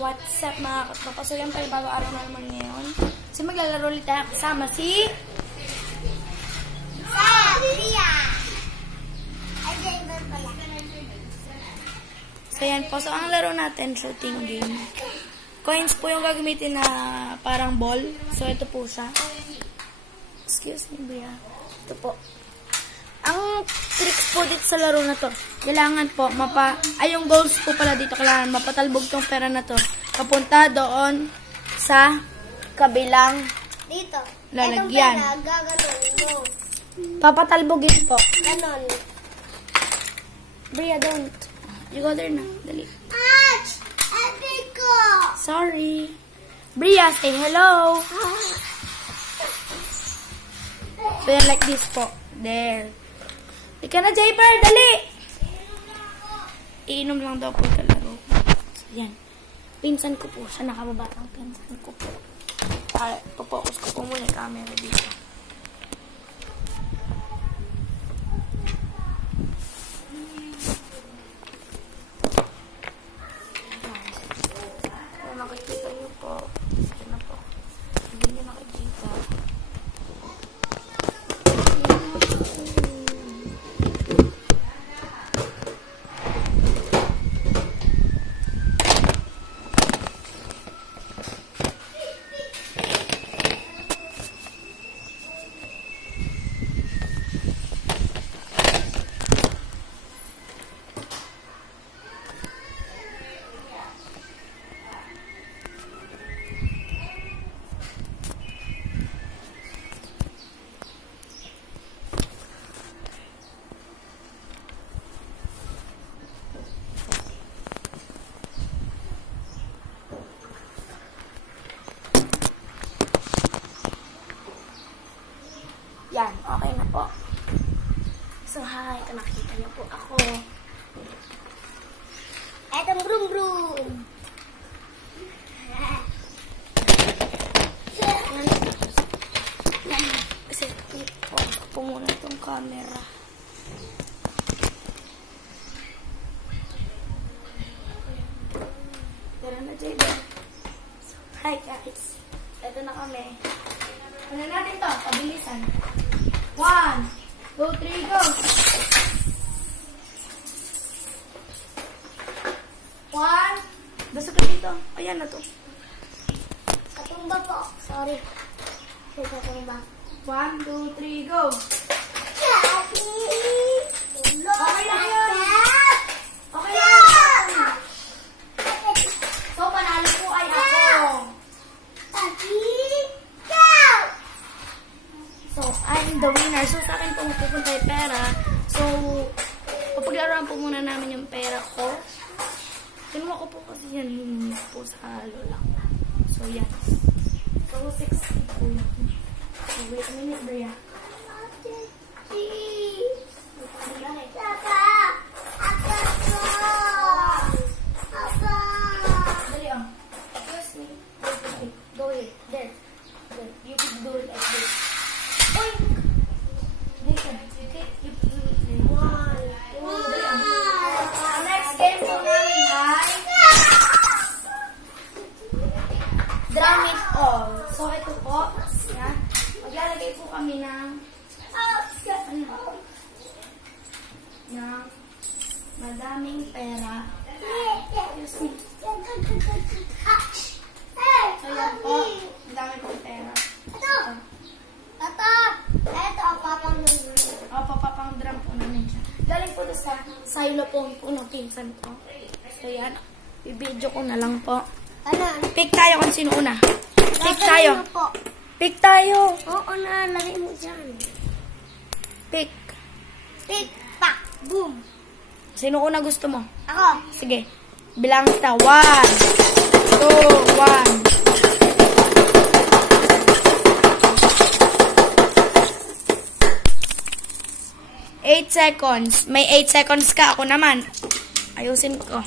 What's up mga katropa? So yan pa yung bago araw na naman ngayon. So maglalaro ulit tayo kasama si... So yan po. So ang laro natin, shooting game. Coins po yung gagamitin na parang ball. So ito po siya. Excuse me, Bria. Ito po. Ang tricks po dito sa laro na to, kailangan po yung goals po pala dito, kailangan mapatalbog tong pera na to papunta doon sa kabilang dito lalagyan. Itong pera, gaganon mo. Papatalbogin po. Ganon. Bria, don't. You go there na. Dali. Ouch! Epi ko! Sorry. Bria, say hello. So yan, like this po. There. Ika na, Jayper, dali! Iinom lang daw po kalaro. So, yan. Pinsan ko po siya. Nakababatang pinsan ko po. Papokus ko po muna yung camera dito. Kung nakikita niyo po. Ito na po. Hindi niyo nakikita. Yan, okay na po. So, hi. Ito, nakikita niyo po ako. Etong broom broom. Kasi, focus ko po muna itong camera. Tara na, Jayden. So, hi, guys. Ito na kami. Ano natin to? Pabilisan. 1, 2, 3, go! 1. Basta ka dito. Ayan na to. Katumba po. Sorry. Katumba. 1, 2, 3, go! Okay lang yun. Okay lang yun. So, panalo po ay ako. So, I'm the winner. So, sa akin po mapupunta yung pera. So, papaglaruan po muna namin yung pera ko. Kinuha ko po kasi yan hinis po sa lola ko. So, yan. So, 60 po yun. So, wait a minute, Bria. Dali, oh. Excuse me. Wait, go ahead. There. There. You can do it like this. Oink! Listen. Okay. Ang next game po namin ay Drum It All. So, ito po. Yan. Maglalagay po kami ng madaming pera. Excuse me. So, yan po. Madami pong pera. Ito ang papang drum. O, papapang drum po namin siya. Galing po sa xylophone po ng pinsan ko. So, yan. Bibidyo ko na lang po. Ano? Pick tayo kung sino una. Pick tayo. Pick tayo. Oo na, lagay mo dyan. Pick. Pick, pak, boom. Sino una gusto mo? Ako. Sige. Bilang kita. 1, 2, 1. 8 seconds. May 8 seconds ka. Ako naman. Ayusin ko.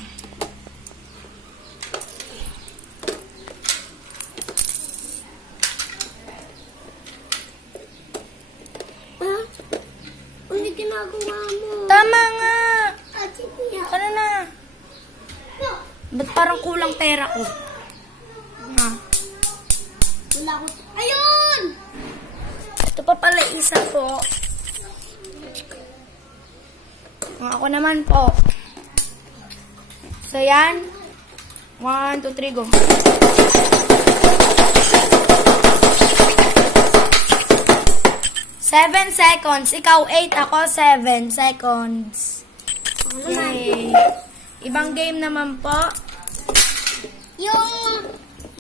Ano ginagawa mo? Tama nga. Ate Pia. Ano na? Ba't parang kulang lang pera ko. Ha? Wala ko. Ayun! Ito pa pala isa po. Ako naman po. So, yan. 1, 2, 3, go. 7 seconds. Ikaw 8, ako 7 seconds. Yay. Ibang game naman po. Yung